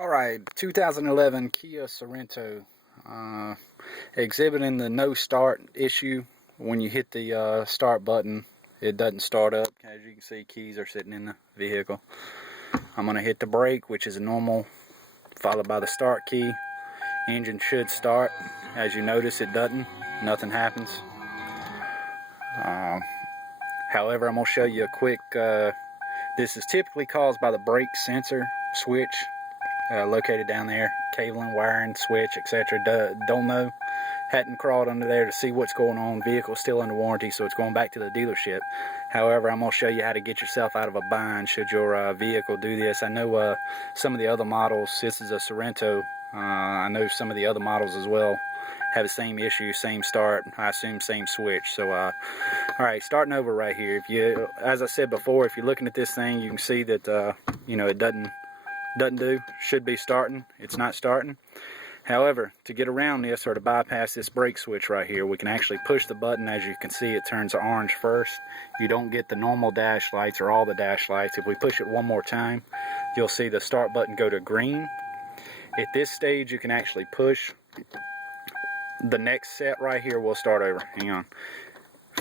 Alright, 2011 Kia Sorento, exhibiting the no start issue. When you hit the start button, it doesn't start up. As you can see, keys are sitting in the vehicle. I'm going to hit the brake, which is a normal, followed by the start key. Engine should start. As you notice, it doesn't. Nothing happens. However, I'm going to show you a quick, this is typically caused by the brake sensor switch. Located down there, cabling, wiring, switch, etc. Don't know. Hadn't crawled under there to see what's going on. Vehicle's still under warranty, so it's going back to the dealership. However, I'm going to show you how to get yourself out of a bind should your vehicle do this. I know some of the other models, this is a Sorento, I know some of the other models as well have the same issue, same start, I assume same switch. So alright, starting over right here. If you, as I said before, if you're looking at this thing, you can see that it doesn't do, should be starting, it's not starting. However, to get around this or to bypass this brake switch right here, we can actually push the button. As you can see, it turns orange first. You don't get the normal dash lights or all the dash lights. If we push it one more time, you'll see the start button go to green. At this stage, you can actually push the next set right here. We'll start over, hang on.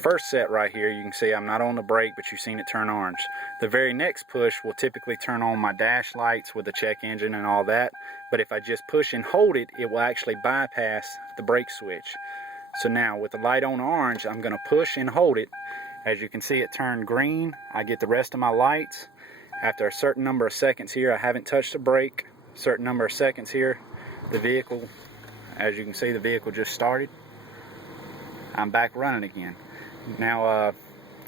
First set right here, you can see I'm not on the brake, but you've seen it turn orange. The very next push will typically turn on my dash lights with the check engine and all that, but if I just push and hold it, it will actually bypass the brake switch. So now with the light on orange, I'm going to push and hold it. As you can see, it turned green. I get the rest of my lights. After a certain number of seconds here, I haven't touched the brake. Certain number of seconds here, the vehicle, as you can see, the vehicle just started. I'm back running again. Now, I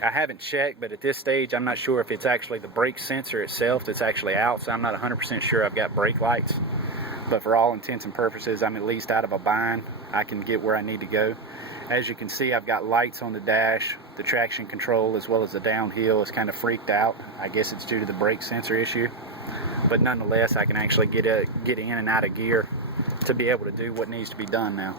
haven't checked, but at this stage, I'm not sure if it's actually the brake sensor itself that's actually out, so I'm not 100% sure I've got brake lights. But for all intents and purposes, I'm at least out of a bind. I can get where I need to go. As you can see, I've got lights on the dash. The traction control as well as the downhill is kind of freaked out. I guess it's due to the brake sensor issue. But nonetheless, I can actually get in and out of gear to be able to do what needs to be done now.